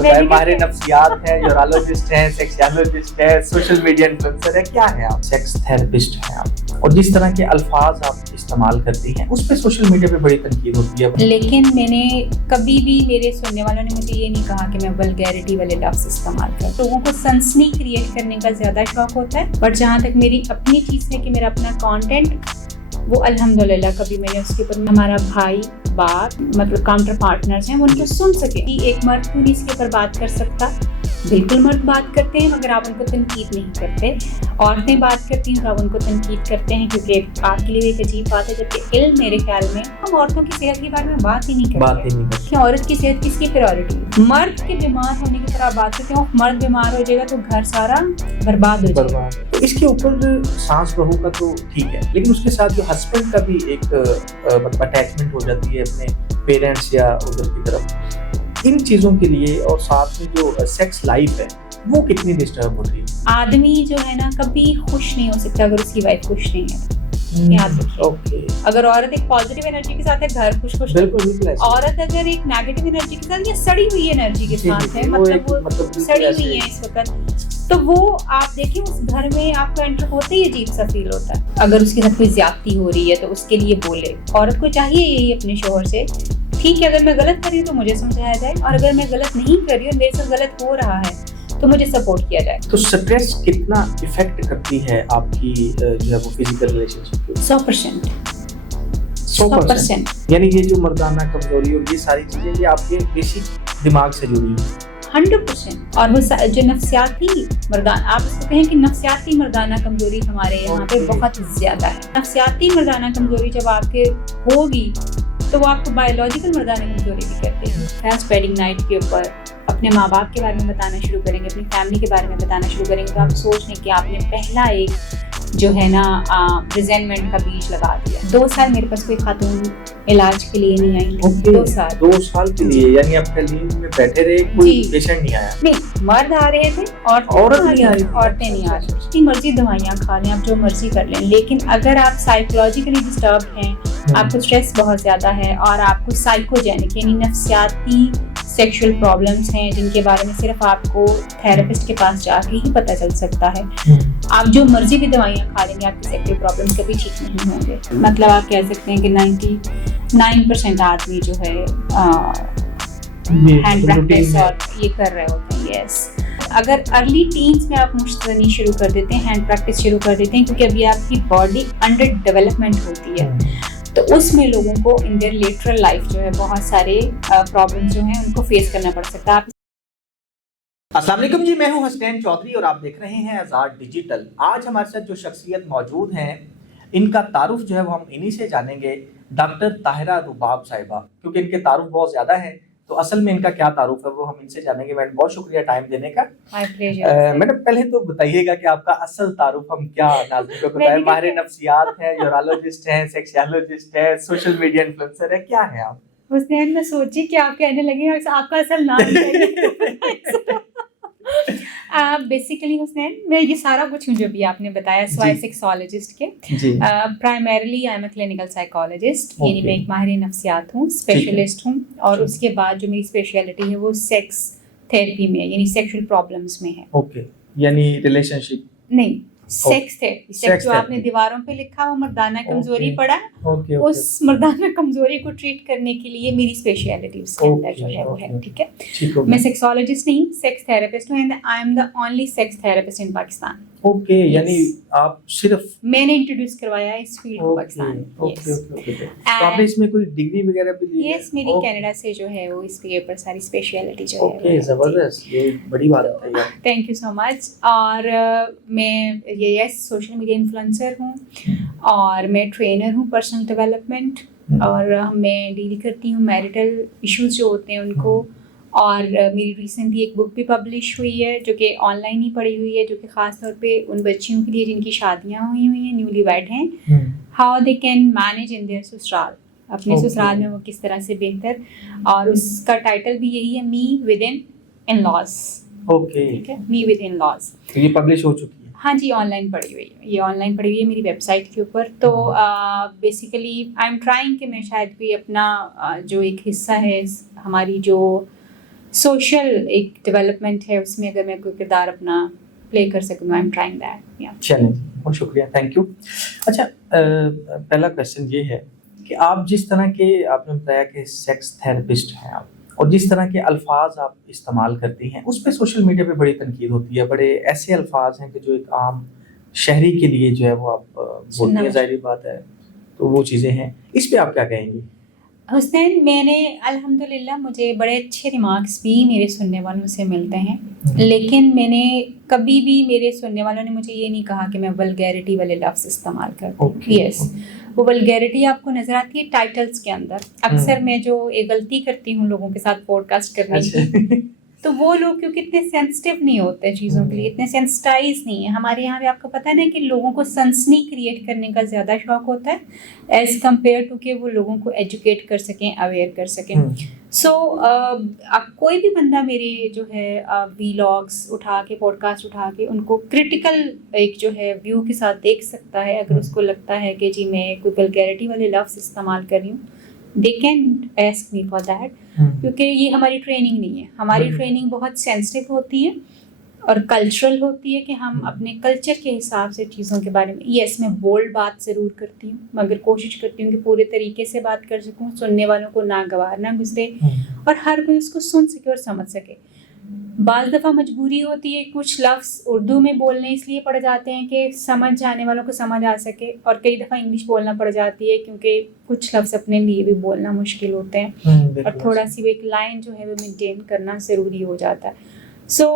بتائیں، ماہر نفسیات ہیں، یورالوجسٹ ہیں، سیکسولوجسٹ ہیں، سوشل میڈیا انفلوئنسر ہے، کیا ہے آپ؟ سیکس تھراپسٹ ہیں آپ، اور جس طرح کے الفاظ آپ استعمال کرتی ہیں اس پہ سوشل میڈیا پہ بڑی تنقید ہوتی ہے. لیکن میں نے کبھی بھی، میرے سننے والوں نے مجھے یہ نہیں کہا کہ میں ولگیرٹی والے لفظ استعمال کروں. لوگوں کو سنسنی کریٹ کرنے کا زیادہ شوق ہوتا ہے، بٹ جہاں تک میری اپنی چیز ہے کہ میرا اپنا کانٹینٹ، وہ الحمدللہ کبھی میں نے اس کے اوپر، ہمارا بھائی باپ مطلب کاؤنٹر پارٹنرز ہیں، وہ ان کو سن سکے. ایک مرد کیوں نہیں اس کے اوپر بات کر سکتا؟ بالکل مرد بات کرتے ہیں مگر آپ ان کو تنقید نہیں کرتے. عورتیں بات کرتی ہیں تو آپ ان کو تنقید کرتے ہیں، کیونکہ آپ کے لیے ایک عجیب بات ہے. جبکہ علم میرے خیال میں ہم عورتوں کی صحت کے بارے میں بات ہی نہیں کرتے کہ عورت کی صحت کس کی پرائورٹی ہے. مرد کے بیمار ہونے کی طرح بات کرتے ہیں، مرد بیمار ہو جائے گا تو گھر سارا برباد ہو جائے گا. اس کے اوپر سانس بہو کا تو ٹھیک ہے، لیکن اس کے ساتھ جو ہسبینڈ کا بھی ایک مطلب اٹیچمنٹ ہو جاتی ہے اپنے پیرنٹس یا ادھر کی طرف، ان چیزوں کے لیے، اور ساتھ میں جو سیکس لائف ہے وہ کتنی ڈسٹرب ہوتی ہے. آدمی جو ہے نا کبھی خوش نہیں ہو سکتا اگر اس کی وائف خوش نہیں ہے. یاد رکھیے، اگر عورت ایک پازیٹیو انرجی کے ساتھ ہے گھر خوش خوش، عورت اگر ایک نیگیٹو انرجی کے ساتھ یا سڑی ہوئی انرجی کے ساتھ ہے، مطلب وہ سڑی ہوئی ہے اس وقت، تو وہ آپ دیکھیں اس گھر میں آپ کو انٹر ہوتے ہی عجیب سا فیل ہوتا ہے. اگر اس کے ساتھ کوئی زیادتی ہو رہی ہے تو اس کے لیے بولے. عورت کو چاہیے یہی اپنے شوہر سے، ٹھیک ہے اگر میں غلط کر رہی ہوں تو مجھے سمجھایا جائے، اور اگر میں غلط نہیں کر رہی ہوں، میرے سے غلط ہو رہا ہے تو مجھے سپورٹ کیا جائے. تو سٹریس کتنا افیکٹ کرتی ہے آپ کی جو ہے وہ فزیکل ریلیشن شپ کو؟ 100%. یعنی یہ جو مردانہ کمزوری اور یہ ساری چیزیں یہ آپ کے بیسک دماغ سے جڑی ہیں 100%. اور وہ جو نفسیاتی مردانہ، آپ اس کو کہیں کہ نفسیاتی مردانہ کمزوری ہمارے یہاں پہ بہت زیادہ ہے. نفسیاتی مردانہ کمزوری جب آپ کے ہوگی تو وہ آپ کو بایولوجیکل مردانہ کمزوری بھی کرتے ہیں. فیسٹ ویڈنگ نائٹ کے اوپر اپنے ماں باپ کے بارے میں بتانا شروع کریں گے، اپنی فیملی کے بارے میں بتانا شروع کریں گے، تو آپ سوچ لیں کہ آپ نے پہلا ایک جو ہے نا ریزینمنٹ کا بیج لگا دیا. 2 سال میرے پاس کوئی خاتون علاج کے لیے نہیں آئی. 2 سال کے لیے، یعنی آپ کلینک میں بیٹھے رہے، کوئی پیشنٹ نہیں آیا؟ نہیں، مرد آ رہے تھے، عورتیں نہیں آ رہی. جتنی مرضی دوائیاں کھا لیں، آپ جو مرضی کر لیں، لیکن اگر آپ سائیکولوجیکلی ڈسٹرب ہیں، آپ کو اسٹریس بہت زیادہ ہے، اور آپ کو سائیکوجینک یعنی نفسیاتی سیکشل پرابلمس ہیں جن کے بارے میں صرف آپ کو تھراپسٹ کے پاس جا کے ہی پتہ چل سکتا ہے، آپ جو مرضی بھی دوائیاں کھا لیں گے، آپ کے سیکشل پرابلمس کبھی ٹھیک نہیں ہوں گے. مطلب آپ کہہ سکتے ہیں کہ 99% آدمی جو ہے ہینڈ پریکٹس اور یہ کر رہے ہوتے ہیں. یس، اگر ارلی ٹینز میں آپ مشتنی شروع کر دیتے ہیں، ہینڈ پریکٹس شروع کر دیتے ہیں، کیونکہ ابھی آپ کی باڈی انڈر ڈیولپمنٹ ہوتی ہے، تو اس میں لوگوں کو ان دیئر لیٹرل لائف جو ہے بہت سارے پرابلمس جو ہیں ان کو فیس کرنا پڑ سکتا ہے. السلام علیکم جی، میں ہوں حسنین چودھری اور آپ دیکھ رہے ہیں آزاد ڈیجیٹل. آج ہمارے ساتھ جو شخصیت موجود ہیں ان کا تعارف جو ہے وہ ہم انہی سے جانیں گے، ڈاکٹر طاہرہ رباب صاحبہ. کیونکہ ان کے تعارف بہت زیادہ ہیں تو اصل میں ان کا کیا تعارف ہے وہ ہم ان سے جانیں گے. میڈم بہت شکریہ ٹائم دینے کا. میڈم پہلے تو بتائیے گا کہ آپ کا اصل تعارف ہم کیا ناظرین کو بتائیں. ماہر نفسیات ہیں، یورالوجسٹ ہیں، سیکسولوجسٹ ہیں، سوشل میڈیا انفلوئنسر ہے، کیا ہے آپ؟ حسنین میں سوچی کہ آپ کہنے لگے آپ کا اصل نام بیسیکلی حسنین میں یہ سارا کچھ ہوں جو بھی آپ نے بتایا سوائے سیکسولوجسٹ کے. Primarily I am a clinical psychologist, یعنی میں ایک ماہر نفسیات ہوں، اسپیشلسٹ ہوں، اور اس کے بعد جو میری اسپیشلٹی ہے وہ سیکس تھیراپی میں یعنی سیکشل پرابلمس میں ہے. اوکے، یعنی ریلیشن شپ نہیں، سیکس تھراپی. سیکس جو آپ نے دیواروں پہ لکھا وہ مردانہ کمزوری پڑا، اس مردانہ کمزوری کو ٹریٹ کرنے کے لیے میری اسپیشلٹی اس کے اندر جو ہے وہ ہے. ٹھیک ہے، میں سیکسولوجسٹ نہیں، سیکس تھراپسٹ ہوں، and I am the only sex therapist in Pakistan. Okay, یعنی آپ صرف میں نے انٹروڈیوس کروایا اس فیلڈ کو پاکستان. آپ نے اس میں کوئی ڈگری وغیرہ بھی لی ہے؟ یس، میری کینیڈا سے جو ہے وہ اس کے اوپر ساری اسپیشلٹی جو ہے. اوکے، زبردست، یہ بڑی بات ہے. تھینک یو سو مچ. اور میں یس سوشل میڈیا انفلوئنسر ہوں، اور میں ٹرینر ہوں پرسنل ڈیولپمنٹ، اور میں ڈیل کرتی ہوں میریٹل ایشوز جو ہوتے ہیں ان کو. اور میری ریسنٹلی ایک بک بھی پبلش ہوئی ہے جو کہ آن لائن ہی پڑھی ہوئی ہے، جو کہ خاص طور پہ ان بچیوں کے لیے جن کی شادیاں ہوئی ہیں، نیولی ویڈ ہیں، how they can manage in their سسرال، اپنے سسرال میں وہ کس طرح سے بہتر. اور اس کا ٹائٹل بھی یہی ہے، me with in laws. Okay, ٹھیک ہے، می ود ان لاز. یہ پبلش ہو چکی ہے؟ ہاں جی، آن لائن پڑھی ہوئی ہے، یہ آن لائن پڑھی ہوئی ہے میری ویب سائٹ کے اوپر. تو بیسیکلی آئی ایم ٹرائنگ کہ میں شاید بھی اپنا جو ایک حصہ ہے ہماری جو सोशल एक डेवलपमेंट है, उसमें अगर मैं कोई किरदार अपना प्ले कर सकूँ, आई एम ट्राइंग दैट। या चलें, बहुत शुक्रिया, थैंक यू। अच्छा, पहला क्वेश्चन ये है कि आप जिस तरह के आपने बताया कि सेक्स थेरेपिस्ट हैं आप, और जिस तरह के अल्फाज आप इस्तेमाल करती हैं उस पे सोशल मीडिया पे बड़ी तनकीद होती है, बड़े ऐसे अल्फाज हैं कि जो एक आम शहरी के लिए जो है वो आप बोलती हैं, जाहिर बात है, तो वो चीज़ें हैं, इस पे आप क्या कहेंगी? हुसैन, मैंने अल्हम्दुलिल्लाह मुझे बड़े अच्छे रिमार्क्स भी मेरे सुनने वालों से मिलते हैं, लेकिन मैंने कभी भी मेरे सुनने वालों ने मुझे ये नहीं कहा कि मैं वल्गैरिटी वाले लफ्ज़ इस्तेमाल करती हूँ। यस, वो वल्गैरिटी आपको नज़र आती है टाइटल्स के अंदर। अक्सर मैं जो एक गलती करती हूँ लोगों के साथ पॉडकास्ट करने की, तो वो लोग क्योंकि इतने सेंसिटिव नहीं होते चीज़ों के लिए, इतने सेंसिटाइज नहीं है। हमारे यहाँ पे आपको पता है ना कि लोगों को सनसनी क्रिएट करने का ज़्यादा शौक होता है एज़ कम्पेयर टू कि वो लोगों को एजुकेट कर सकें, अवेयर कर सकें। सो कोई भी बंदा मेरे जो है वीलॉग्स उठा के, पॉडकास्ट उठा के उनको क्रिटिकल एक जो है व्यू के साथ देख सकता है। अगर उसको लगता है कि जी मैं कोई वल्गैरिटी वाले लफ्ज़ इस्तेमाल कर रही हूँ, they can ask me for that, क्योंकि ये हमारी ट्रेनिंग नहीं है। हमारी ट्रेनिंग बहुत सेंसिटिव होती है और कल्चरल होती है कि हम अपने कल्चर के हिसाब से चीज़ों के बारे में, यस मैं बोल्ड बात ज़रूर करती हूँ, मगर कोशिश करती हूँ कि पूरे तरीके से बात कर सकूँ, सुनने वालों को नागवार ना गुजरे और हर कोई उसको सुन सके और समझ सके। बाज़ दफ़ा मजबूरी होती है, कुछ लफ्ज़ उर्दू में बोलने इसलिए पड़ जाते हैं कि समझ जाने वालों को समझ आ सके, और कई दफ़ा इंग्लिश बोलना पड़ जाती है क्योंकि कुछ लफ्ज़ अपने लिए भी बोलना मुश्किल होते हैं और थोड़ा सी वो एक लाइन जो है वो मेंटेन करना ज़रूरी हो जाता है। सो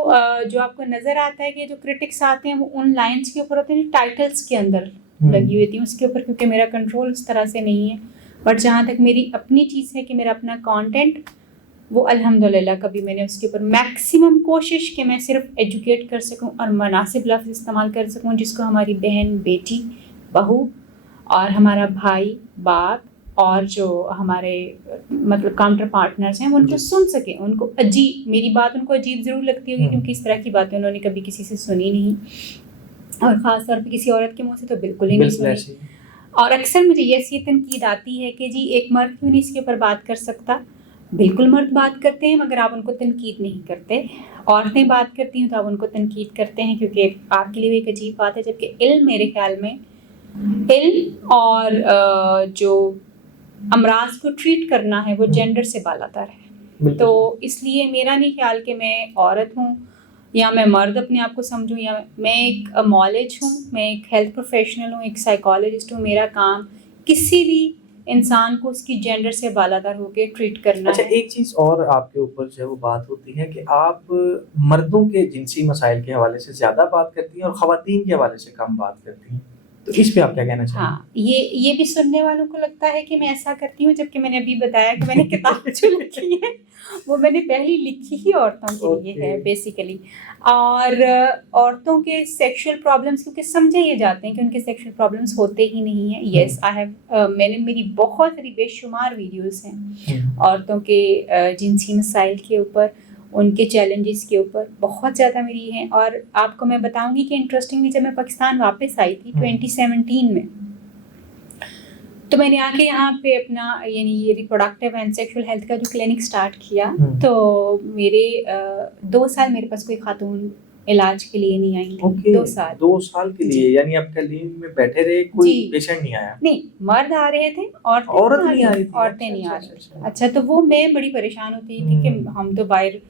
जो आपको नज़र आता है कि जो क्रिटिक्स आते हैं वो उन लाइन्स के ऊपर होते हैं, टाइटल्स के अंदर लगी हुई थी उसके ऊपर, क्योंकि मेरा कंट्रोल उस तरह से नहीं है। बट जहाँ तक मेरी अपनी चीज़ है कि मेरा अपना कंटेंट, वो अल्हम्दुलिल्लाह कभी मैंने उसके ऊपर मैक्सिमम कोशिश कि मैं सिर्फ एजुकेट कर सकूं और मुनासिब लफ्ज़ इस्तेमाल कर सकूं जिसको हमारी बहन, बेटी, बहू और हमारा भाई, बाप और जो हमारे मतलब काउंटर पार्टनर्स हैं वो उनको सुन सकें। उनको अजीब, मेरी बात उनको अजीब ज़रूर लगती होगी क्योंकि इस तरह की बातें उन्होंने कभी किसी से सुनी नहीं, और ख़ास तौर पे किसी औरत के मुँह से तो बिल्कुल ही नहीं सुनी। और अक्सर मुझे ये तनकीद आती है कि जी एक मर्द क्यों नहीं इसके ऊपर बात कर सकता। बिल्कुल मर्द बात करते हैं मगर आप उनको तनकीद नहीं करते, औरतें बात करती हैं तो आप उनको तनकीद करते हैं क्योंकि आपके लिए एक अजीब बात है। जबकि इल्म, मेरे ख्याल में इल्म और जो अमराज को ट्रीट करना है वो जेंडर से बालातर है। तो इसलिए मेरा नहीं ख्याल कि मैं औरत हूँ या मैं मर्द अपने आप को समझूं, या मैं एक मॉलेज हूँ, मैं एक हेल्थ प्रोफेशनल हूँ, एक साइकोलॉजिस्ट हूँ। मेरा काम किसी भी इंसान को उसकी जेंडर से बालातर होकर ट्रीट करना है। एक चीज़ और आपके ऊपर जो है वो बात होती है कि आप मर्दों के जिनसी मसाइल के हवाले से ज़्यादा बात करती हैं और ख़वातीन के हवाले से कम बात करती हैं, तो इस पे आप क्या कहना चाहेंगे? हाँ, ये भी सुनने वालों को लगता है कि मैं ऐसा करती हूँ, जबकि मैंने अभी बताया कि मैंने किताब जो लिखी है वो मैंने पहली लिखी ही औरतों के लिए है बेसिकली। और औरतों के सेक्सुअल प्रॉब्लम्स क्योंकि समझे ये जाते हैं कि उनके सेक्सुअल प्रॉब्लम्स होते ही नहीं हैं। यस, आई हैव मेरी बहुत सारी बेशुमार वीडियोस हैं औरतों के जिनसी मसाइल के ऊपर, उनके चैलेंजेस के ऊपर बहुत ज़्यादा मेरी हैं। और आपको मैं बताऊंगी कि इंटरेस्टिंगली जब मैं पाकिस्तान वापस आई थी 2017 में, तो मैंने आके यहाँ पे अपना यानी ये रिप्रोडक्टिव एंड सेक्सुअल हेल्थ का जो क्लिनिक स्टार्ट किया, तो मेरे 2 साल मेरे पास कोई खातून इलाज के लिए नहीं आई थी। 2 साल के लिए, यानी आप क्लिनिक में बैठे रहे, कोई पेशेंट नहीं आया? नहीं, मर्द आ रहे थे, औरतें नहीं आ रही थी। अच्छा, तो वो मैं बड़ी परेशान होती थी कि हम तो बाहर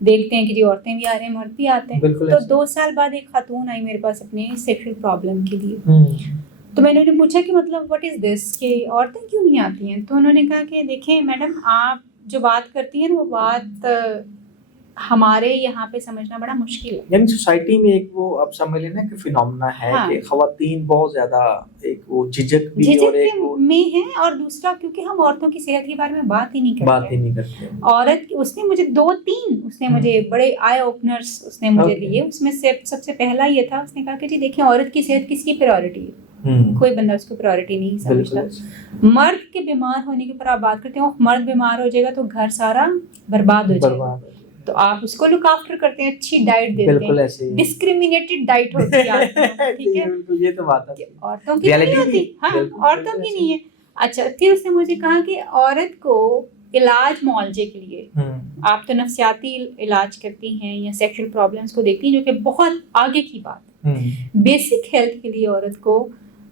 देखते हैं कि जी औरतें भी आ रहे हैं, मर्द भी आते हैं। तो 2 साल बाद एक खातून आई मेरे पास अपने सेक्सुअल प्रॉब्लम के लिए। तो मैंने उन्हें पूछा कि मतलब व्हाट इज़ दिस, कि औरतें क्यों नहीं आती हैं? तो उन्होंने कहा कि देखें मैडम, आप जो बात करती हैं वो बात हमारे यहाँ पे समझना बड़ा मुश्किल है। यानी सोसाइटी में एक वो आप समझ लेना कि फिनोमेना है कि ख़वातीन बहुत ज़्यादा एक वो झिझक भी और एक वो में है, और दूसरा क्योंकि हम औरतों की सेहत के बारे में बात ही नहीं करते। औरत उसने मुझे 2-3 उसने मुझे बड़े आई ओपनर्स उसने मुझे दिए। उसमें से सबसे पहला ये था, उसने कहा कि जी देखिए औरत की सेहत किसकी प्रायोरिटी है? कोई बंदा उसको प्रायोरिटी नहीं समझता। मर्द के बीमार होने के ऊपर आप बात करते हो, मर्द बीमार हो जाएगा तो घर सारा बर्बाद हो जाएगा, तो आप उसको लुक आफ्टर करते हैं, अच्छी डाइट देते हैं। डिस्क्रिमिनेटेड डाइट होती है, ठीक है, ये तो बात है, औरतों की नहीं होती। हाँ, औरतों की नहीं है। अच्छा, फिर उसने मुझे कहा कि औरत को इलाज मुआवजे के लिए آپ تو نفسیاتی علاج کرتی ہیں یا سیکشل پرابلمس کو دیکھتی ہیں جو کہ بہت آگے کی بات. بیسک ہیلتھ کے لیے عورت کو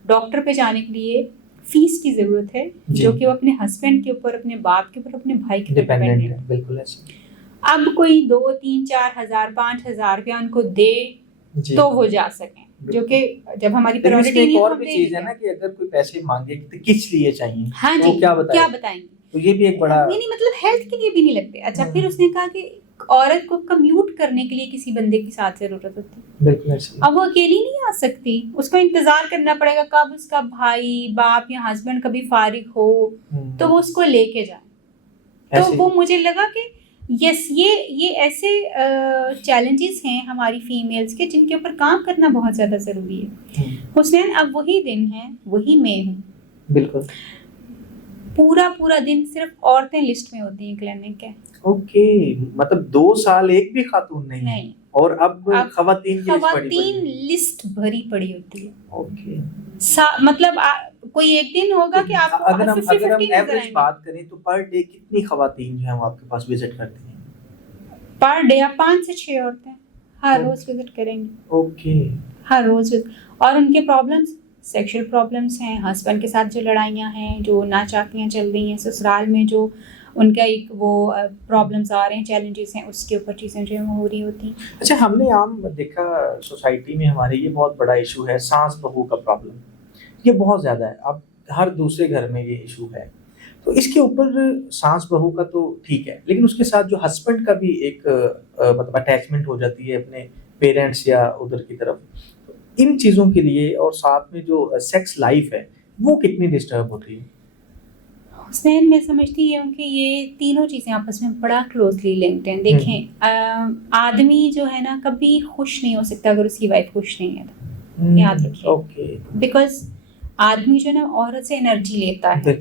ڈاکٹر پہ جانے کے لیے فیس کی ضرورت ہے جو کہ وہ اپنے ہسبینڈ کے اوپر, اپنے باپ کے اوپر, اپنے بھائی کے اوپر ڈیپینڈنٹ ہے. بالکل ایسے. اب کوئی 2 3 4 ہزار 5 ہزار روپیہ ان کو دے تو وہ جا سکیں, جو کہ جب ہماری پرائورٹی نہیں ہے. اور بھی چیز ہے نا کہ اگر کوئی پیسے مانگے تو کس لیے چاہیے, ہاں جی, کیا بتائیں گے, تو یہ بھی ایک بڑا نہیں مطلب ہیلتھ کے لیے بھی نہیں لگتے. اچھا پھر اس نے کہا کہ عورت کو کمیوٹ کرنے کے لیے کسی بندے کی ساتھ ضرورت ہوتی ہے. بالکل. اب وہ اکیلی نہیں آ سکتی, اس کو انتظار کرنا پڑے گا کب اس کا بھائی باپ یا ہسبینڈ کبھی فارغ ہو تو وہ اس کو لے کے جائیں. تو وہ مجھے لگا کہ یس یہ ایسے چیلنجز ہیں ہماری فیمیلز کے جن کے اوپر کام کرنا بہت زیادہ ضروری ہے. حسین اب وہی دن ہے, وہی میں ہوں. بالکل. پورا دن صرف عورتیں لسٹ میں ہوتی ہیں کلینک کے. اوکے, مطلب 2 سال ایک بھی خاتون نہیں, اور اب خواتین لسٹ بھری پڑی ہوتی ہے. اوکے. مطلب کوئی ایک دن ہوگا کہ آپ اگر ہم ایوریج بات کریں تو پر ڈے کتنی خواتین جو ہیں وہ آپ کے پاس وزٹ کرتی ہیں؟ پر ڈے 5 سے 6 عورتیں ہر روز وزٹ کریں گی. اوکے. ہر روز. اور ان کے پرابلمس سیکشل پرابلمس ہیں, ہسبینڈ کے ساتھ جو لڑائیاں ہیں, جو ناچاکیاں چل رہی ہیں, سسرال میں جو ان کا ایک وہ پرابلمس آ رہے ہیں, چیلنجز ہیں, اس کے اوپر چیزیں جو ہو رہی ہوتی ہیں. اچھا, ہم نے عام دیکھا سوسائٹی میں ہمارے یہ بہت بڑا ایشو ہے ساس بہو کا پرابلم, یہ بہت زیادہ ہے. اب ہر دوسرے گھر میں یہ ایشو ہے. تو اس کے اوپر ساس بہو کا تو ٹھیک ہے, لیکن اس کے ساتھ جو ہسبینڈ کا بھی ایک مطلب اٹیچمنٹ ہو جاتی ہے اپنے پیرنٹس یا ادھر کی طرف, ان چیزوں کے لیے اور ساتھ میں جو سیکس لائف ہے وہ کتنی ڈسٹرب ہوتی ہے؟ حسین میں سمجھتی ہوں کہ یہ تینوں چیزیں آپس میں بڑا کلوزلی لنکڈ ہیں. دیکھیں آدمی جو ہے نا کبھی خوش نہیں ہو سکتا اگر اس کی وائف خوش نہیں ہے تو, یاد رکھیے. بیکاز آدمی جو ہے نا عورت سے انرجی لیتا ہے.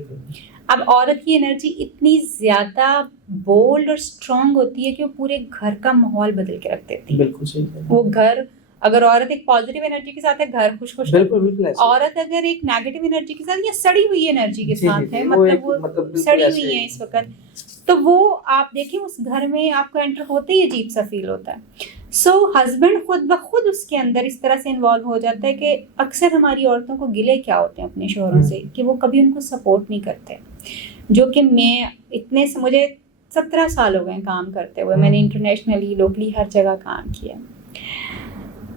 اب عورت کی انرجی اتنی زیادہ بولڈ اور اسٹرانگ ہوتی ہے کہ وہ پورے گھر کا ماحول بدل کے رکھ دیتی ہے. بالکل صحیح. وہ گھر اگر عورت ایک پازیٹیو انرجی کے ساتھ ہے گھر خوش خوش. بالکل. عورت اگر ایک نیگیٹو انرجی کے ساتھ یا سڑی ہوئی انرجی کے ساتھ ہے, مطلب وہ سڑی ہوئی ہے اس وقت, تو وہ آپ دیکھیں اس گھر میں آپ کو انٹر ہوتے ہی عجیب سا فیل ہوتا ہے. سو ہسبینڈ خود بخود اس کے اندر اس طرح سے انوالو ہو جاتا ہے کہ اکثر ہماری عورتوں کو گلے کیا ہوتے ہیں اپنے شوہروں سے کہ وہ کبھی ان کو سپورٹ نہیں کرتے. جو کہ میں مجھے 17 سال ہو گئے کام کرتے ہوئے, میں نے انٹرنیشنلی لوکلی ہر جگہ کام کیا.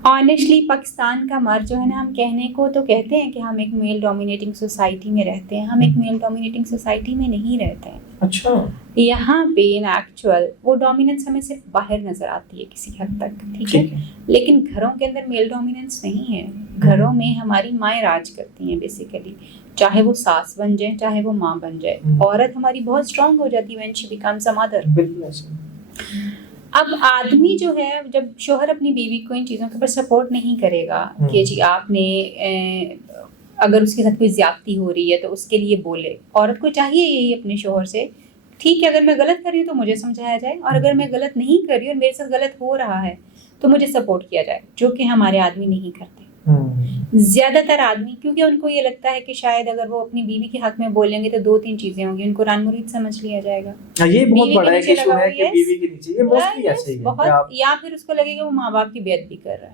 آنیسٹلی پاکستان کا مرد جو ہے نا, ہم کہنے کو تو کہتے ہیں کہ ہم ایک میل ڈومینیٹنگ سوسائٹی میں رہتے ہیں, ہم ایک میل ڈومینیٹنگ سوسائٹی میں نہیں رہتے ہیں. اچھا. یہاں پہ ان ایکچوئل وہ ڈومیننس ہمیں صرف باہر نظر آتی ہے کسی حد تک, ٹھیک ہے, لیکن گھروں کے اندر میل ڈومیننس نہیں ہے. گھروں میں ہماری مائیں راج کرتی ہیں بیسیکلی, چاہے وہ ساس بن جائیں چاہے وہ ماں بن جائے. عورت ہماری بہت اسٹرانگ ہو جاتی ہے when she becomes a mother. اب آدمی جو ہے, جب شوہر اپنی بیوی کو ان چیزوں کے اوپر سپورٹ نہیں کرے گا کہ جی آپ نے اگر اس کے ساتھ کوئی زیادتی ہو رہی ہے تو اس کے لیے بولے. عورت کو چاہیے یہی اپنے شوہر سے, ٹھیک ہے اگر میں غلط کر رہی ہوں تو مجھے سمجھایا جائے, اور اگر میں غلط نہیں کر رہی اور میرے ساتھ غلط ہو رہا ہے تو مجھے سپورٹ کیا جائے, جو کہ ہمارے آدمی نہیں کرتے. زیادہ تر آدمی, کیونکہ ان کو یہ لگتا ہے کہ شاید اگر وہ اپنی بیوی کے حق میں بولیں گے تو 2-3 چیزیں ہوں گی, ان کو ران مرید سمجھ لیا جائے گا. یہ بہت بڑا ایشو ہے کہ بیوی کے نیچے, یہ موسٹلی ایسے ہی ہے بہت, یا پھر اس کو لگے گا وہ ماں باپ کی بے ادبی کر رہا ہے,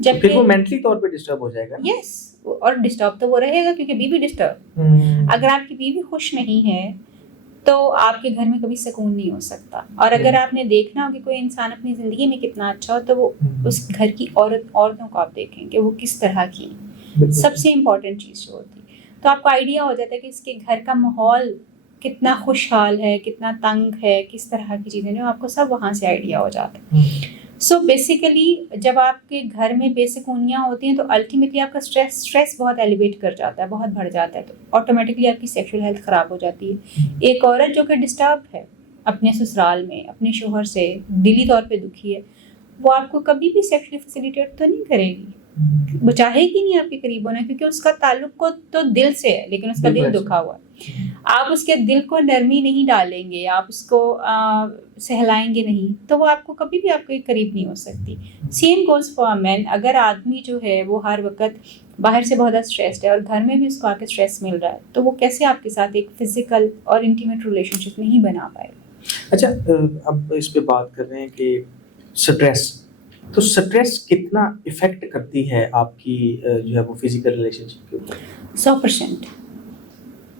جبکہ وہ مینٹلی طور پہ ڈسٹرب ہو جائے گا. یس, اور ڈسٹرب تو وہ رہے گا کیونکہ بیوی ڈسٹرب. اگر آپ کی بیوی خوش نہیں ہے تو آپ کے گھر میں کبھی سکون نہیں ہو سکتا. اور اگر آپ نے دیکھنا ہو کہ کوئی انسان اپنی زندگی میں کتنا اچھا ہو تو وہ اس گھر کی عورتوں کو آپ دیکھیں کہ وہ کس طرح کی, سب سے امپورٹنٹ چیز جو ہوتی ہے, تو آپ کو آئیڈیا ہو جاتا ہے کہ اس کے گھر کا ماحول کتنا خوشحال ہے, کتنا تنگ ہے, کس طرح کی چیزیں, جو آپ کو سب وہاں سے آئیڈیا ہو جاتا ہے. سو بیسیکلی جب آپ کے گھر میں بے سکونیاں ہوتی ہیں تو الٹیمیٹلی آپ کا اسٹریس بہت ایلیویٹ کر جاتا ہے, بہت بڑھ جاتا ہے, تو آٹومیٹکلی آپ کی سیکشل ہیلتھ خراب ہو جاتی ہے. ایک عورت جو کہ ڈسٹرب ہے اپنے سسرال میں اپنے شوہر سے, دلی طور پہ دکھی ہے, وہ آپ کو کبھی بھی سیکشلی فیسیلیٹیٹ تو نہیں کرے گی, وہ چاہے گی نہیں آپ کے قریب ہونا, کیونکہ اس کا تعلق کو تو دل سے ہے لیکن اس کا دل دکھا ہوا ہے. آپ اس کے دل کو نرمی نہیں ڈالیں گے, آپ اس کو سہلائیں گے نہیں, تو وہ آپ کو کبھی بھی آپ کے قریب نہیں ہو سکتی. سیم گوز فار مین. اگر آدمی جو ہے وہ ہر وقت باہر سے بہت اسٹریسڈ ہے اور گھر میں بھی اس کو آ کے اسٹریس مل رہا ہے, تو وہ کیسے آپ کے ساتھ ایک فزیکل اور انٹیمیٹ ریلیشن شپ نہیں بنا پائے گا. اچھا اب اس پہ بات کر رہے ہیں کہ سٹریس، تو سٹریس کتنا افیکٹ کرتی ہے آپ کی جو ہے وہ فزیکل ریلیشن شپ کے اوپر؟ 100%.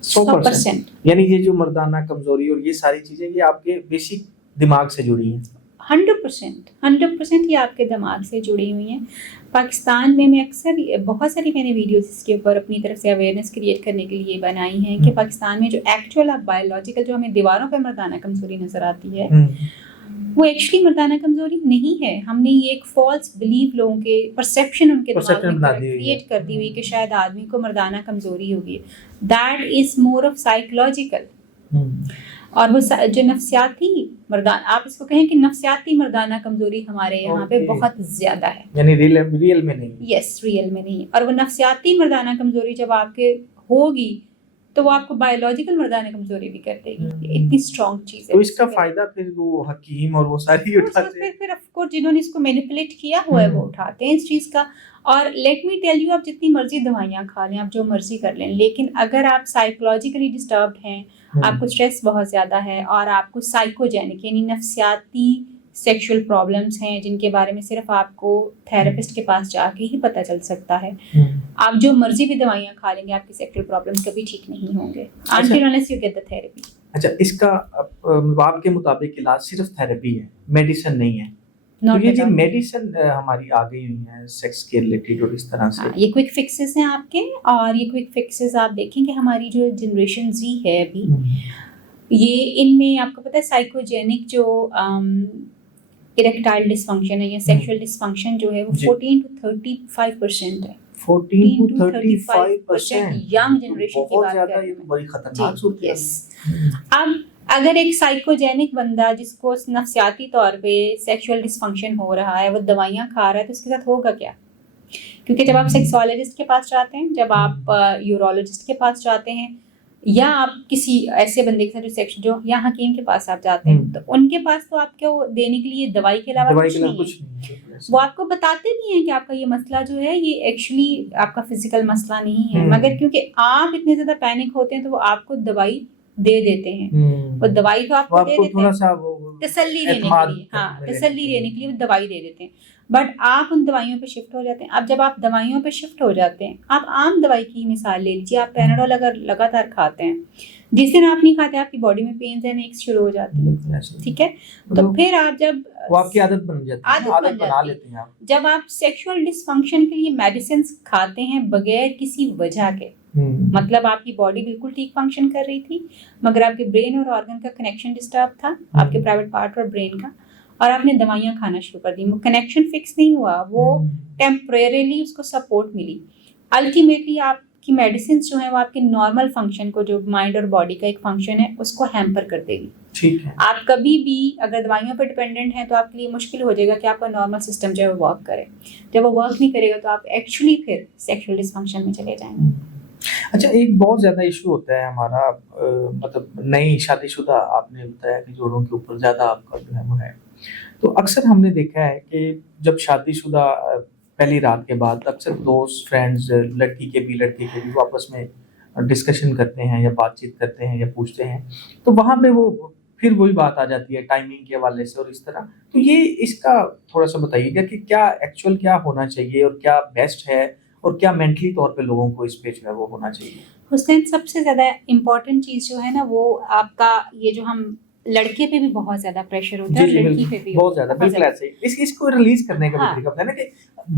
100%. یعنی یہ جو مردانہ کمزوری اور یہ ساری چیزیں یہ آپ کے بیسک دماغ سے جڑی ہیں؟ 100% یہ آپ کے دماغ سے جڑی ہوئی ہیں. پاکستان میں اکثر بہت ساری میں نے ویڈیوز اس کے اوپر اپنی طرف سے اویئرنیس کریٹ کرنے کے لیے بنائی ہیں کہ پاکستان میں جو ایکچوئل بایولوجیکل جو ہمیں دیواروں پہ مردانہ کمزوری نظر آتی ہے وہ ایکچولی مردانہ کمزوری نہیں ہے. ہم نے یہ ایک فالس بلیف لوگوں کے پرسیپشن ان کے دماغ میں کریٹ کر دی ہوئی کہ شاید آدمی کو مردانہ کمزوری ہوگی. That is more of psychological. اور وہ جو نفسیاتی آپ اس کو کہیں کہ نفسیاتی مردانہ کمزوری ہمارے یہاں پہ بہت زیادہ ہے. یعنی ریئل میں نہیں. یس ریئل میں نہیں. اور وہ نفسیاتی مردانہ کمزوری جب آپ کے ہوگی تو وہ آپ کو بایولوجیکل مردانہ کمزوری بھی کر دے گی. اتنی اسٹرانگ چیز ہے. تو اس کا فائدہ پھر وہ حکیم اور وہ ساری اٹھاتے ہیں. پھر آف کورس جنہوں نے اس کو مینیپولیٹ کیا ہوا ہے وہ اٹھاتے ہیں اس چیز کا. اور لیٹ می ٹیل یو آپ جتنی مرضی دوائیاں کھا لیں, آپ جو مرضی کر لیں, لیکن اگر آپ سائیکولوجیکلی ڈسٹربڈ ہیں, آپ کو اسٹریس بہت زیادہ ہے اور آپ کو سائیکوجینک یعنی نفسیاتی سیکشل پرابلمس ہیں جن کے بارے میں صرف آپ کو تھراپسٹ کے پاس جا کے ہی پتہ چل سکتا ہے, آپ جو مرضی بھی دوائیاں کھا لیں گے آپ کی سیکشل پرابلمس کبھی ٹھیک نہیں ہوں گے until unless you get the therapy. اچھا, اس کا آپ کے مطابق علاج صرف تھراپی ہے, میڈیسن نہیں ہے؟ تو یہ جو میڈیسن ہماری آ گئی ہوئی ہیں سیکس کے ریلیٹڈ اور اس طرح سے, یہ کوئک فکسز ہیں آپ کے. اور یہ کوئک فکسز آپ دیکھیں کہ ہماری جو جنریشن زی ہے ابھی, یہ ان میں آپ کو پتہ ہے سائیکوجینک جو اریکٹائل ڈسفنکشن ہے یا سیکشل ڈسفنکشن جو ہے وہ 14 to 35% ہے. 14 to 35% ینگ جنریشن کی بات کر رہے ہیں. بڑی خطرناک صورت ہے. اب اگر ایک سائیکوجینک بندہ جس کو نفسیاتی طور پہ سیکشل ڈسفنکشن ہو رہا ہے وہ دوائیاں کھا رہا ہے تو اس کے ساتھ ہوگا کیا؟ کیونکہ جب آپ سیکسولوجسٹ کے پاس جاتے ہیں, جب آپ یورولوجسٹ کے پاس جاتے ہیں, یا آپ کسی ایسے بندے کے ساتھ جو یا حکیم کے پاس آپ جاتے ہیں, تو ان کے پاس تو آپ کو دینے کے لیے دوائی کے علاوہ کچھ نہیں ہے. وہ آپ کو بتاتے بھی ہیں کہ آپ کا یہ مسئلہ جو ہے یہ ایکچولی آپ کا فزیکل مسئلہ نہیں ہے, مگر کیونکہ آپ اتنے زیادہ پینک ہوتے ہیں تو وہ آپ کو دوائی دے دیتے ہیں. وہ دوائی تو آپ کو دے دیتے ہیں تسلی دینے کے لیے, تسلی دینے کے لیے وہ دوائی دے دیتے ہیں, بٹ آپ ان دوائیوں پہ شفٹ ہو جاتے ہیں. اب جب آپ دوائیوں پہ شفٹ ہو جاتے ہیں, آپ عام دوائی کی مثال لے لیجیے, آپ پیناڈول اگر لگاتار کھاتے ہیں, جس دن آپ نہیں کھاتے آپ کی باڈی میں پینز اینڈ ایکس شروع ہو جاتی ہے, ٹھیک ہے, تو پھر آپ جب وہ آپ کی عادت بن جاتی ہے, عادت بنا لیتے ہیں آپ. جب آپ سیکشول ڈسفنکشن کے لیے میڈیسنز کھاتے ہیں بغیر کسی وجہ کے, مطلب آپ کی باڈی بالکل ٹھیک فنکشن کر رہی تھی مگر آپ کے برین اور آرگن کا کنیکشن ڈسٹرب تھا, آپ کے پرائیویٹ پارٹ اور برین کا, اور آپ نے دوائیاں کھانا شروع کر دی, وہ کنیکشن فکس نہیں ہوا, وہ ٹیمپریریلی اس کو سپورٹ ملی. الٹیمیٹلی آپ کی میڈیسنز جو ہیں وہ آپ کے نارمل فنکشن کو, جو مائنڈ اور باڈی کا ایک فنکشن ہے, اس کو ہیمپر کر دے گی. ٹھیک ہے, آپ کبھی بھی اگر دوائیوں پر ڈپینڈنٹ ہیں تو آپ کے لیے مشکل ہو جائے گا کہ آپ کا نارمل سسٹم جو ہے وہ ورک کرے. جب وہ ورک نہیں کرے گا تو آپ ایکچولی پھر سیکشل ڈسفنکشن میں چلے جائیں گے. اچھا, ایک بہت زیادہ ایشو ہوتا ہے ہمارا, مطلب نئی شادی شدہ آپ نے بتایا کہ جوڑوں کے اوپر زیادہ آپ کا جو ہے وہ ہے, تو اکثر ہم نے دیکھا ہے کہ جب شادی شدہ پہلی رات کے بعد اکثر دوست فرینڈز لڑکی کے بھی لڑکے کے بھی وہ آپس میں ڈسکشن کرتے ہیں یا بات چیت کرتے ہیں یا پوچھتے ہیں, تو وہاں پہ وہ پھر وہی بات آ جاتی ہے ٹائمنگ کے حوالے سے اور اس طرح. تو یہ اس کا تھوڑا سا بتائیے گا کہ کیا ایکچوئل کیا ہونا چاہیے اور کیا بیسٹ ہے اور کیا مینٹلی طور پہ لوگوں کو اس پہ جو ہے وہ ہونا چاہیے؟ حسین, سب سے زیادہ امپورٹنٹ چیز جو ہے نا وہ آپ کا یہ جو ہم لڑکے پہ بھی بہت زیادہ پریشر ہوتا ہے, لڑکی پہ بھی بہت زیادہ, بالکل ایسے ہی. اس کو ریلیز کرنے کا بھی طریقہ ہوتا ہے نا کہ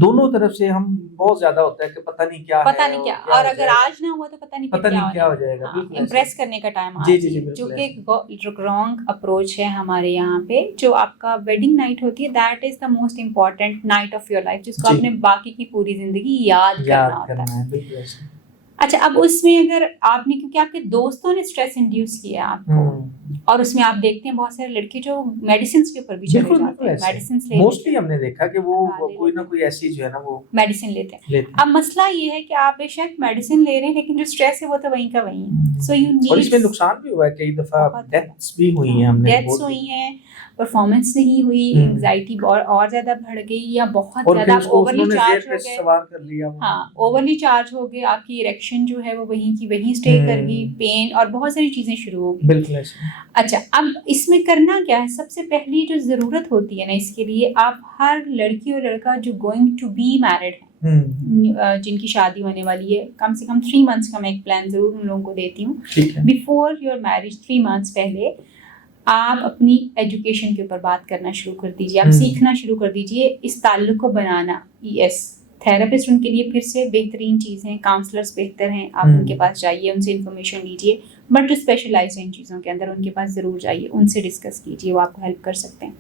دونوں طرف سے ہم بہت زیادہ ہوتا ہے کہ پتہ نہیں کیا ہے, اور اگر آج نہ ہوا تو پتہ نہیں کیا ہو جائے گا. امپریس کرنے کا ٹائم آ جائے, جو کہ ایک رانگ اپروچ ہے ہمارے یہاں پہ. جو آپ کا ویڈنگ نائٹ ہوتی ہے that is the most important night of your life, جس کو آپ نے باقی کی پوری زندگی یاد کرنا ہوتا ہے. اچھا, اب اس میں اگر آپ نے, کیونکہ آپ کے دوستوں نے اسٹریس انڈیوس کیا آپ کو, اور اس میں آپ دیکھتے ہیں بہت سارے لڑکے جو میڈیسنس کے اوپر بھی چلے جاتے ہیں, میڈیسنس لیتے ہیں. موسٹلی ہم نے دیکھا کہ وہ کوئی نہ کوئی ایسی جو ہے نا وہ میڈیسن لیتے ہیں. اب مسئلہ یہ ہے کہ آپ بے شک میڈیسن لے رہے ہیں لیکن جو اسٹریس ہے وہ تو وہیں کا وہیں ہے. سو یو نیڈ, اور اس میں نقصان بھی ہوا ہے, کئی دفعہ ڈیتھس بھی ہوئی ہیں, ہم نے ڈیتھس ہوئی ہیں, परफॉर्मेंस नहीं हुई, एंग्जाइटी और ज्यादा बढ़ गई, या बहुत ज्यादा ओवरली चार्ज हो गए, सवार कर लिया, हाँ ओवरली चार्ज हो गए, आपकी इरेक्शन जो है वो वहीं की वहीं स्टे कर गई, पेन और बहुत सारी चीजें शुरू हो गई। बिल्कुल ऐसे। अच्छा, अब इसमें करना क्या है, सबसे पहली जो जरूरत होती है ना इसके लिए, आप हर लड़की और लड़का जो गोइंग टू बी मैरिड है, जिनकी शादी होने वाली है, कम से कम 3 months का मैं एक प्लान जरूर उन लोगों को देती हूँ। बिफोर योर मैरिज 3 months पहले आप अपनी एजुकेशन के ऊपर बात करना शुरू कर दीजिए, आप सीखना शुरू कर दीजिए इस ताल्लुक को बनाना। यस, थेरेपिस्ट उनके लिए फिर से बेहतरीन चीज़ हैं, काउंसलर्स बेहतर हैं, आप उनके पास जाइए, उनसे इन्फॉर्मेशन लीजिए, बट जो स्पेशलाइज इन चीज़ों के अंदर उनके पास ज़रूर जाइए, उनसे डिस्कस कीजिए, वो आपको हेल्प कर सकते हैं।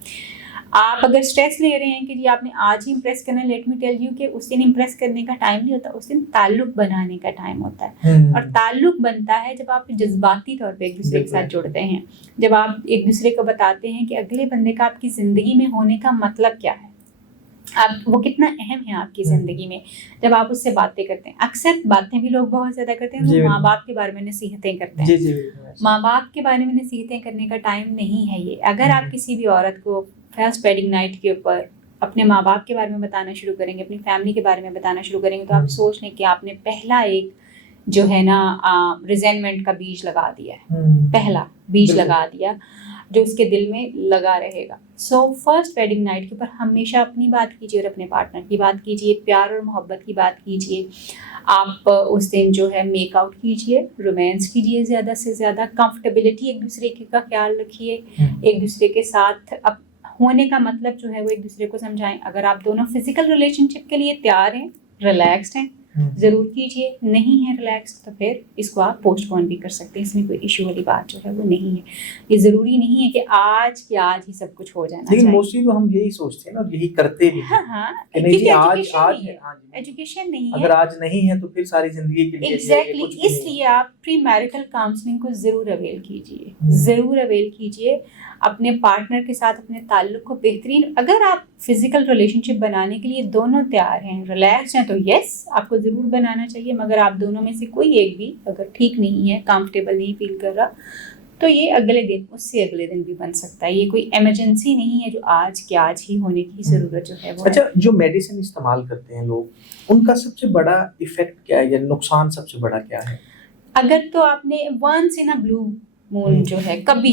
आप अगर स्ट्रेस ले रहे हैं कि जी आपने आज ही इम्प्रेस करना, लेट मी टेल यू कि उस दिन इम्प्रेस करने का टाइम नहीं होता, उस दिन ताल्लुक बनाने का टाइम होता है। और ताल्लुक बनता है जब आप जज्बाती तौर पे एक दूसरे के साथ जुड़ते हैं, जब आप एक दूसरे को बताते हैं कि अगले बंदे का आपकी ज़िंदगी में होने का मतलब क्या है, आप वो कितना अहम है आपकी ज़िंदगी में। जब आप उससे बातें करते हैं, अक्सर बातें भी लोग बहुत ज़्यादा करते हैं, वो माँ बाप के बारे में नसीहतें करते हैं। माँ बाप के बारे में नसीहतें करने का टाइम नहीं है ये। अगर आप किसी भी औरत को फर्स्ट वेडिंग नाइट के ऊपर अपने माँ बाप के बारे में बताना शुरू करेंगे, अपनी फैमिली के बारे में बताना शुरू करेंगे, तो आप सोच लें कि आपने पहला एक जो है ना रिजेंटमेंट का बीज लगा दिया है, पहला बीज लगा दिया जो उसके दिल में लगा रहेगा। सो फर्स्ट वेडिंग नाइट के ऊपर हमेशा अपनी बात कीजिए और अपने पार्टनर की बात कीजिए, प्यार और मोहब्बत की बात कीजिए। आप उस दिन जो है मेकआउट कीजिए, रोमांस कीजिए, ज़्यादा से ज़्यादा कंफर्टेबिलिटी एक दूसरे का ख्याल रखिए, एक दूसरे के साथ अब होने का मतलब जो है वो एक दूसरे को समझाएं। अगर आप दोनों फिजिकल रिलेशनशिप के लिए तैयार हैं, रिलैक्स्ड हैं, ज़रूर कीजिए। नहीं है रिलैक्स तो फिर इसको आप पोस्टपोन भी कर सकते हैं, इसमें कोई इशू वाली बात जो है वो नहीं है। ये ज़रूरी नहीं है कि आज ही सब कुछ हो जाना, लेकिन मोस्टली तो हम यही सोचते हैं ना, यही करते भी हैं। हाँ, क्योंकि आज एजुकेशन नहीं है, अगर आज नहीं है तो फिर सारी जिंदगी के लिए एग्जैक्टली। इसलिए आप प्री मैरिटल काउंसलिंग को ज़रूर अवेल कीजिए, ज़रूर अवेल कीजिए। अपने पार्टनर के साथ अपने ताल्लुक को बेहतरीन, अगर आप फिजिकल रिलेशनशिप बनाने के लिए दोनों तैयार हैं, रिलैक्स हैं, तो यस आपको ज़रूर बनाना चाहिए। मगर आप दोनों में से कोई एक भी अगर ठीक नहीं है, कंफर्टेबल नहीं फील कर रहा, तो ये अगले दिन, उससे अगले दिन भी बन सकता है। ये कोई इमरजेंसी नहीं है जो आज ही होने की ज़रूरत जो है वो। अच्छा, जो मेडिसिन इस्तेमाल करते हैं लोग, उनका सबसे बड़ा इफेक्ट क्या है या नुकसान सबसे बड़ा क्या है? अगर तो आपने once in a blue moon जो है, कभी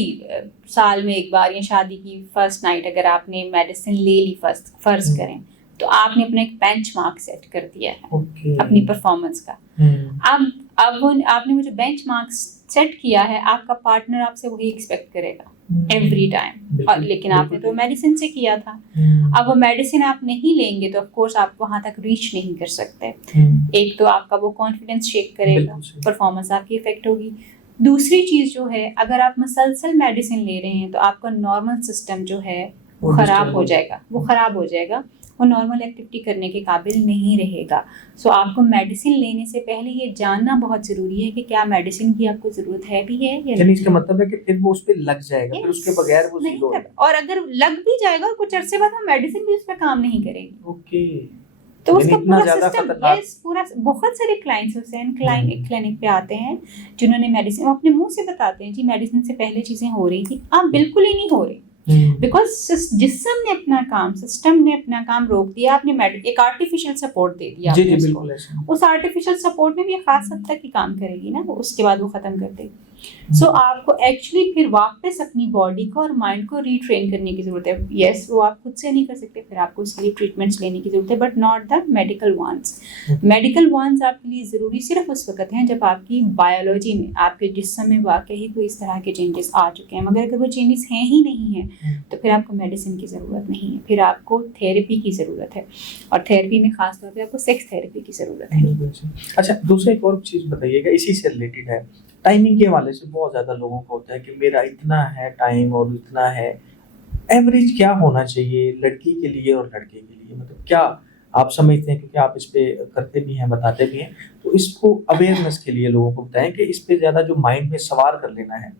साल में एक बार, या शादी की फर्स्ट नाइट अगर आपने मेडिसिन ले ली, फर्ज करें, तो आपने अपना एक बेंचमार्क सेट कर दिया है अपनी परफॉर्मेंस का। अब आपने मुझे बेंचमार्क सेट किया है, आपका पार्टनर आपसे वही एक्सपेक्ट करेगा एवरी टाइम, और लेकिन आपने तो मेडिसिन से किया था। अब वो मेडिसिन आप नहीं लेंगे तो ऑफ कोर्स आप वहां तक रीच नहीं कर सकते। एक तो आपका वो कॉन्फिडेंस शेक करेगा, परफॉर्मेंस आपकी इफेक्ट होगी। दूसरी चीज जो है, अगर आप मसलसल मेडिसिन ले रहे हैं तो आपका नॉर्मल सिस्टम जो है वो खराब हो जाएगा, वो नॉर्मल एक्टिविटी करने के काबिल नहीं रहेगा। सो आपको मेडिसिन लेने से पहले ये जानना बहुत ज़रूरी है कि क्या मेडिसिन की आपको ज़रूरत है भी है या नहीं। इसका मतलब है कि फिर वो उस पे लग जाएगा, फिर उसके बगैर वो नहीं कर, और अगर लग भी जाएगा और कुछ अरसे बाद मेडिसिन भी उस पर काम नहीं करेगी। ओके, तो उसका पूरा सिस्टम, पूरा बहुत सारे क्लाइंट्स हुसैन क्लिनिक पे आते हैं जिन्होंने मेडिसिन, अपने मुंह से बताते हैं जी मेडिसिन से पहले चीज़ें हो रही थी, अब बिल्कुल ही नहीं हो रही, बिकॉज जिस्म ने अपना काम, सिस्टम ने अपना काम रोक दिया। आपने एक आर्टिफिशियल सपोर्ट दे दिया जी बिल्कुल। उस आर्टिफिशियल सपोर्ट में भी खास हद तक ही काम करेगी ना, उसके बाद वो खत्म कर देगी। सो आपको एक्चुअली फिर वापस अपनी बॉडी को और माइंड को रीट्रेन करने की जरूरत है। यस, वो आप खुद से नहीं कर सकते, फिर आपको उसके लिए ट्रीटमेंट्स लेने की जरूरत है, but not the medical ones. Medical ones आपके लिए ज़रूरी सिर्फ उस वक्त हैं जब आपकी बायोलॉजी में, आपके जिस्म में वाकई कोई इस तरह के चेंजेस आ चुके हैं। मगर अगर वो चेंजेस हैं ही नहीं है तो फिर आपको मेडिसिन की ज़रूरत नहीं है, फिर आपको थेरेपी की ज़रूरत है, और थेरेपी में खास तौर पे आपको सेक्स थेरेपी की ज़रूरत है। अच्छा, दूसरा एक और चीज़ बताइएगा, इसी से रिलेटेड है, टाइमिंग के हवाले से बहुत ज़्यादा लोगों को होता है कि मेरा इतना है टाइम और इतना है, एवरेज क्या होना चाहिए लड़की के लिए और लड़के के लिए? मतलब क्या आप समझते हैं, क्योंकि आप इस पे करते भी हैं, बताते भी हैं, तो इसको अवेयरनेस के लिए लोगों को बताएं कि इस पे ज़्यादा जो माइंड में सवार कर लेना है।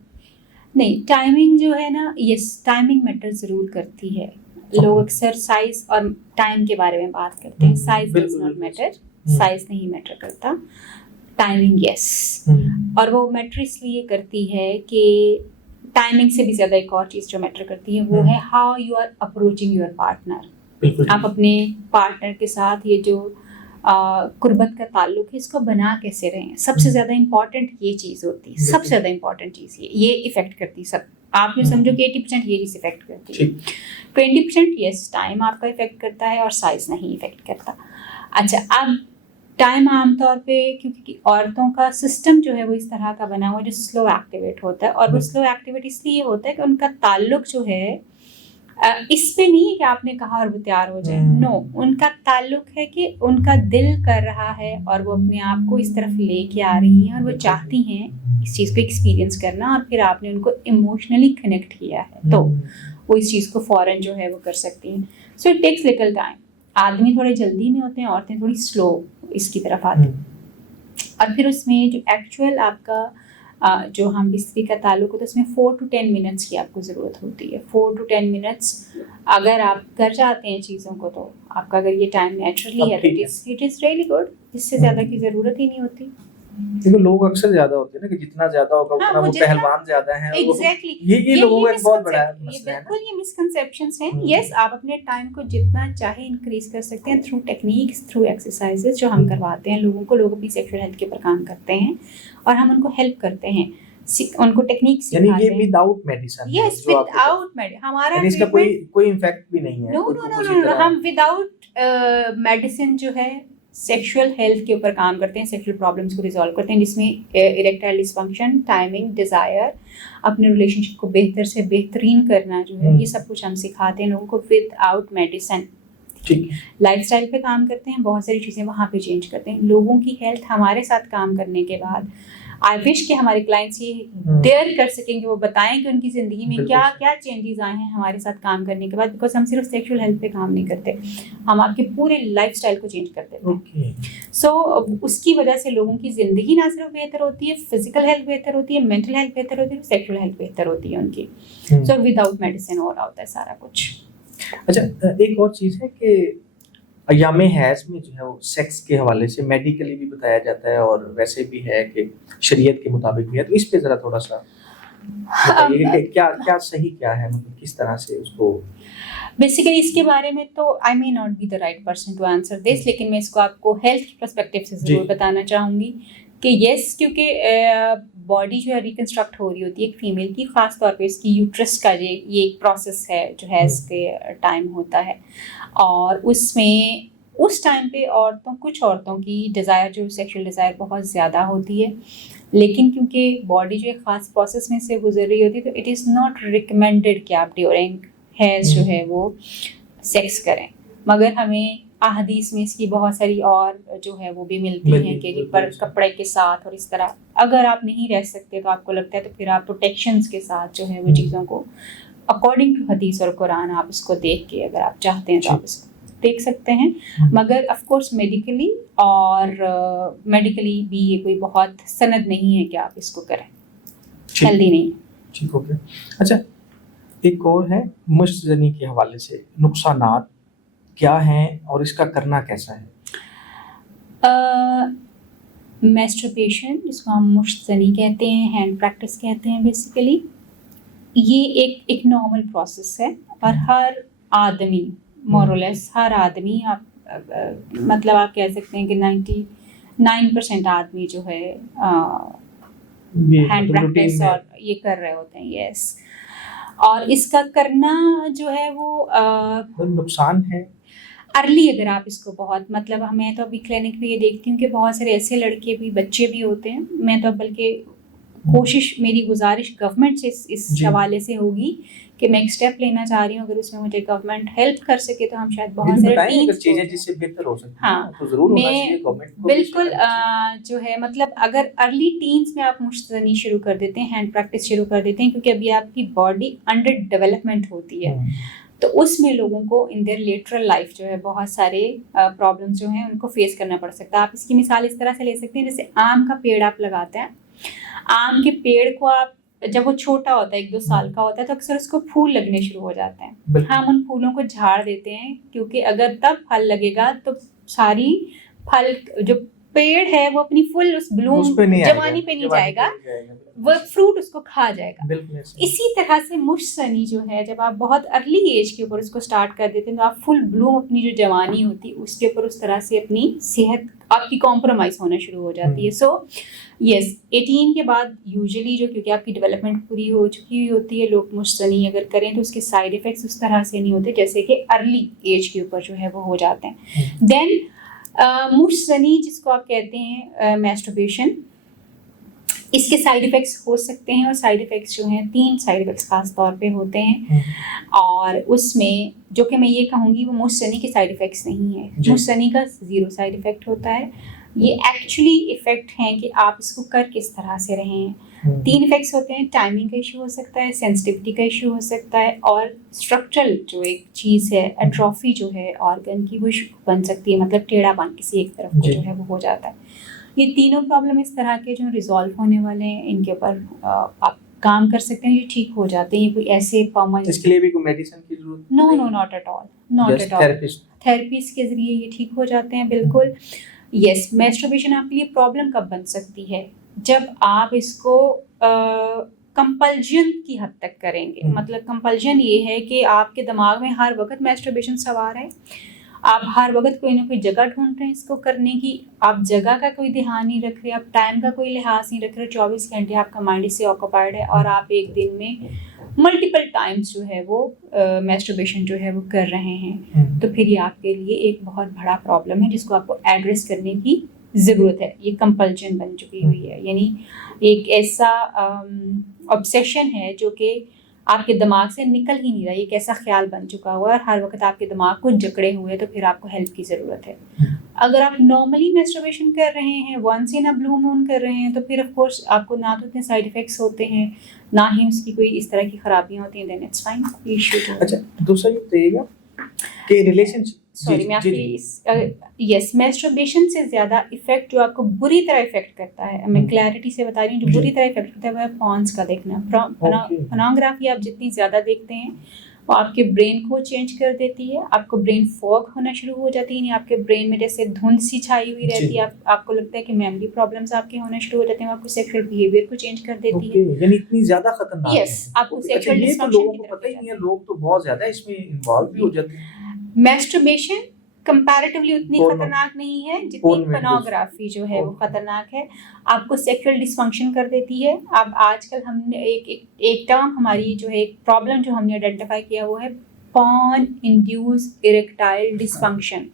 नहीं, टाइमिंग जो है ना, यस टाइमिंग मैटर ज़रूर करती है। लोग अक्सर साइज और टाइम के बारे में बात करते हैं, size does not matter, size नहीं मैटर करता, टाइमिंग यस। और वो मैटर इसलिए करती है कि टाइमिंग से भी ज़्यादा एक और चीज़ जो मैटर करती है वो है how you are approaching your partner. आप अपने पार्टनर के साथ ये जो कुर्बत का ताल्लुक है इसको बना कैसे रहे हैं, सबसे ज़्यादा इम्पॉर्टेंट ये चीज़ होती है, सबसे ज़्यादा इम्पॉर्टेंट चीज़ ये इफ़ेक्ट करती है सब। आप ये समझो कि 80% ये चीज़ इफ़ेक्ट करती है, 20% यस टाइम आपका इफ़ेक्ट करता है और साइज़ नहीं इफ़ेक्ट करता। अच्छा, अब टाइम आमतौर पे क्योंकि औरतों का सिस्टम जो है वो इस तरह का बना हुआ है जो स्लो एक्टिवेट होता है, और वो स्लो एक्टिवेट इसलिए होता है कि उनका ताल्लुक जो है इस पे नहीं है कि आपने कहा और वो तैयार हो जाए, नो, उनका ताल्लुक है कि उनका दिल कर रहा है और वो अपने आप को इस तरफ लेके आ रही हैं और वो चाहती हैं इस चीज़ को एक्सपीरियंस करना, और फिर आपने उनको इमोशनली कनेक्ट किया है तो वो इस चीज़ को फ़ौरन जो है वो कर सकती हैं। So it takes little time. आदमी थोड़े जल्दी में होते हैं, औरतें थोड़ी स्लो इसकी तरफ आती हैं। और फिर उसमें जो एक्चुअल आपका जो हम बिस्तरी का ताल्लुक होता है उसमें 4 to 10 मिनट्स की आपको ज़रूरत होती है। 4 to 10 मिनट्स अगर आप कर जाते हैं चीज़ों को तो आपका अगर ये टाइम नेचुरली है तो इट इज़ रियली गुड, इससे ज़्यादा की ज़रूरत ही नहीं होती। देखो लोग अक्सर ज्यादा होते हैं ना कि जितना ज्यादा होगा उतना वो पहलवान ज्यादा है। एग्जैक्टली, ये लोगों का एक बहुत बड़ा मसला है। बिल्कुल ये मिसकंसेप्शंस हैं। यस, आप अपने टाइम को जितना चाहे इंक्रीज कर सकते हैं थ्रू टेक्निक्स, थ्रू एक्सरसाइजेस जो हम करवाते हैं लोगों को। लोग अपनी सेक्सुअल हेल्थ के ऊपर काम करते हैं और हम उनको हेल्प करते हैं, उनको टेक्निक सिखाते हैं। यानी ये without medicine, yes, without medicine हमारा इसका कोई इम्पैक्ट भी नहीं है। नो, हम विदाउट मेडिसिन जो है सेक्सुअल हेल्थ के ऊपर काम करते हैं, सेक्सुअल प्रॉब्लम्स को रिजॉल्व करते हैं, जिसमें इरेक्टाइल डिसफंक्शन, टाइमिंग, डिज़ायर, अपने रिलेशनशिप को बेहतर से बेहतरीन करना जो है ये सब कुछ हम सिखाते हैं लोगों को विदाउट मेडिसिन। लाइफस्टाइल पे काम करते हैं, बहुत सारी चीज़ें वहाँ पे चेंज करते हैं। लोगों की हेल्थ हमारे साथ काम करने के बाद आई विश कि हमारे क्लाइंट्स ये डेयर कर सकें कि वो बताएं कि उनकी ज़िंदगी में क्या क्या चेंजेस आए हैं हमारे साथ काम करने के बाद, बिकॉज हम सिर्फ सेक्सुअल हेल्थ पे काम नहीं करते, हम आपके पूरे लाइफस्टाइल को चेंज कर देते हैं। सो उसकी वजह से लोगों की ज़िंदगी ना सिर्फ बेहतर होती है, फिजिकल हेल्थ बेहतर होती है, मेंटल हेल्थ बेहतर होती है, सेक्सुअल हेल्थ बेहतर होती है उनकी। सो विदाउट मेडिसिन हो रहा होता है सारा कुछ। अच्छा, एक और चीज़ है कि अय्यामे हैज़ में जो है वो सेक्स के हवाले से मेडिकली भी बताया जाता है और वैसे भी है कि शरीयत के मुताबिक भी है, तो इस पे ज़रा थोड़ा सा बताइए कि क्या सही क्या है, मतलब किस तरह से उसको। बेसिकली इसके बारे में तो I may not be the right person to answer this, लेकिन मैं इसको आपको हेल्थ पर्सपेक्टिव से ज़रूर बताना चाहूँगी कि यस, क्योंकि बॉडी जो है रिकन्स्ट्रक्ट हो रही होती है एक फीमेल की, ख़ास तौर पे इसकी यूट्रस का ये एक प्रोसेस है जो है इसके टाइम होता है, और उसमें उस टाइम पे कुछ औरतों की डिज़ायर जो सेक्सुअल डिज़ायर बहुत ज़्यादा होती है, लेकिन क्योंकि बॉडी जो एक ख़ास प्रोसेस में से गुजर रही होती है तो इट इज़ नॉट रिकमेंडेड कि आप ड्यूरिंग हैज़ जो है वो सेक्स करें। मगर हमें अहादीस में इसकी बहुत सारी और जो है वो भी मिलती हैं कि पर कपड़े के साथ और इस तरह अगर आप नहीं रह सकते तो आपको लगता है तो फिर आप प्रोटेक्शंस के साथ जो है वो चीज़ों को अकॉर्डिंग टू हदीस और कुरान आप इसको देख के अगर आप चाहते हैं तो आप इसको देख सकते हैं। मगर ऑफ कोर्स मेडिकली भी ये कोई बहुत सनद नहीं है कि आप इसको करें, हेल्दी नहीं है। ठीक हो गया। अच्छा, एक और है मुश्तजनी के हवाले से नुकसानात क्या हैं और इसका करना कैसा है? मैस्टरबेशन जिसको हम मुश्तजनी कहते हैं, हैंड प्रैक्टिस कहते हैं, बेसिकली ये एक नॉर्मल प्रोसेस है और हर आदमी मोरलेस हर आदमी मतलब आप कह सकते हैं कि 99% आदमी जो है हैंड प्रैक्टिस और ये कर रहे होते हैं। यस, और इसका करना जो है वो नुकसान है अर्ली अगर आप इसको बहुत मतलब मैं तो अभी क्लिनिक में ये देखती हूँ कि बहुत सारे ऐसे लड़के भी बच्चे भी होते हैं। मैं तो बल्कि कोशिश मेरी गुजारिश गवर्नमेंट से इस हवाले से होगी कि मैं एक स्टेप लेना चाह रही हूँ, अगर उसमें मुझे गवर्नमेंट हेल्प कर सके तो हम शायद बहुत सारे चीजें जिससे बेहतर हो सकती हाँ तो जरूर होना चाहिए गवर्नमेंट को बिल्कुल जो है मतलब अगर अर्ली टीन्स में आप मुश्तजनी शुरू कर देते हैं, हैंड प्रैक्टिस शुरू कर देते हैं, क्योंकि अभी आपकी बॉडी अंडर डेवलपमेंट होती है तो उसमें लोगों को इन देयर लेटरल लाइफ जो है बहुत सारे प्रॉब्लम्स जो हैं उनको फेस करना पड़ सकता है। आप इसकी मिसाल इस तरह से ले सकते हैं जैसे आम का पेड़ आप लगाते हैं, आम के पेड़ को आप जब वो छोटा होता है 1-2 साल का होता है तो अक्सर उसको फूल लगने शुरू हो जाते हैं। हम उन फूलों को झाड़ देते हैं क्योंकि अगर तब फल लगेगा तो सारी फल जो पेड़ है वो अपनी फुल उस ब्लूम उस पे नहीं जवानी पे नहीं जाएगा, वो फ्रूट उसको खा जाएगा। बिल्कुल ऐसे। इसी तरह से मुश्तनी जो है, जब आप बहुत अर्ली एज के ऊपर उसको स्टार्ट कर देते हैं तो आप फुल ब्लूम अपनी जो जवानी होती है उसके ऊपर उस तरह से अपनी सेहत आपकी कॉम्प्रोमाइज़ होना शुरू हो जाती है। सो यस, 18 के बाद यूजुअली जो, क्योंकि आपकी डेवलपमेंट पूरी हो चुकी हुई होती है, लोग मुश्तनी अगर करें तो उसके साइड इफ़ेक्ट्स उस तरह से नहीं होते जैसे कि अर्ली एज के ऊपर जो है वो हो जाते हैं। देन मुश्तनी जिसको आप कहते हैं मैस्टरबेशन, इसके साइड इफ़ेक्ट्स हो सकते हैं, और साइड इफ़ेक्ट्स जो हैं 3 साइड इफ़ेक्ट्स खास तौर पे होते हैं, और उसमें जो कि मैं ये कहूँगी वो मुश्तनी के साइड इफ़ेक्ट्स नहीं है। मुश्तनी का 0 साइड इफ़ेक्ट होता है। ये एक्चुअली इफ़ेक्ट हैं कि आप इसको कर किस तरह से रहे हैं। 3 इफ़ेक्ट्स होते हैं, टाइमिंग का इशू हो सकता है, सेंसिटिविटी का इशू हो सकता है, और स्ट्रक्चरल जो एक चीज़ है, एट्रोफी जो है ऑर्गन की, वो बन सकती है, मतलब टेढ़ापन किसी एक तरफ को जो है वो हो जाता है। ये तीनों प्रॉब्लम इस तरह के जो रिजॉल्व होने वाले हैं, इनके ऊपर आप काम कर सकते हैं, ये ठीक हो जाते हैं। ये कोई ऐसे परमानेंट, इसके लिए भी कोई मेडिसिन की जरूरत no no, not at all, not at all. Therapies के जरिए ये ठीक हो जाते हैं, बिल्कुल। यस, मैस्टरबेशन आपके लिए प्रॉब्लम कब बन सकती है? जब आप इसको कंपल्जन की हद तक करेंगे। मतलब कंपल्जन ये है कि आपके दिमाग में हर वक्त मैस्टरबेशन सवार है, आप हर वक्त कोई ना कोई जगह ढूंढ रहे हैं इसको करने की, आप जगह का कोई ध्यान नहीं रख रहे, आप टाइम का कोई लिहाज नहीं रख रहे, 24 घंटे आपका माइंड इससे ऑक्यूपाइड है, और आप एक दिन में मल्टीपल टाइम्स जो है वो मैस्टरबेशन जो है वो कर रहे हैं, तो फिर ये आपके लिए एक बहुत बड़ा प्रॉब्लम है जिसको आपको एड्रेस करने की ज़रूरत है। ये कंपल्जन बन चुकी हुई है, यानी एक ऐसा ऑब्सेशन है जो कि आपके दिमाग से निकल ही नहीं रहा, ये कैसा ख्याल बन चुका हुआ है और हर वक्त आपके दिमाग को जकड़े हुए, तो फिर आपको हेल्प की ज़रूरत है। अगर आप नॉर्मली मैस्टरबेशन कर रहे हैं, once in a blue moon कर रहे हैं, तो फिर ऑफ कोर्स आपको ना तो इतने साइड इफ़ेक्ट्स होते हैं, ना ही उसकी कोई इस तरह की खराबियाँ होती हैं, then it's fine, you should. अच्छा, दूसरा ये बताइएगा कि रिलेशनशिप, सॉरी मैं आपकी यस, मैस्टरबेशन से ज़्यादा इफेक्ट जो आपको बुरी तरह इफेक्ट करता है, मैं क्लैरिटी से बता रही हूँ, जो बुरी तरह इफेक्ट करता है वो है पॉर्न्स का देखना। पोर्नोग्राफी आप जितनी ज़्यादा देखते हैं वो आपके ब्रेन को चेंज कर देती है, आपको ब्रेन फॉग होना शुरू हो जाती है, यानी आपके ब्रेन में जैसे धुंध सी छाई हुई रहती है, आपको लगता है कि मेमोरी प्रॉब्लम्स आपके होने शुरू हो जाते हैं, आपको सेक्सुअल बिहेवियर को चेंज कर देती है। यानी इतनी ज़्यादा खतरनाक है। यस, आपको सेक्सुअल ये तो डिस्फंक्शन लोगों को पता ही नहीं है, लोग तो बहुत ज़्यादा इसमें इन्वॉल्व भी हो जाते हैं। मैस्टरबेशन कंपैरेटिवली उतनी खतरनाक नहीं है जितनी पोर्नोग्राफी जो है वो खतरनाक है, आपको सेक्सुअल डिस्फंक्शन कर देती है। अब आजकल हमने एक टर्म, हमारी जो है एक प्रॉब्लम जो हमने आइडेंटिफाई किया वो है पॉर्न इंड्यूस्ड इरेक्टाइल डिस्फंक्शन।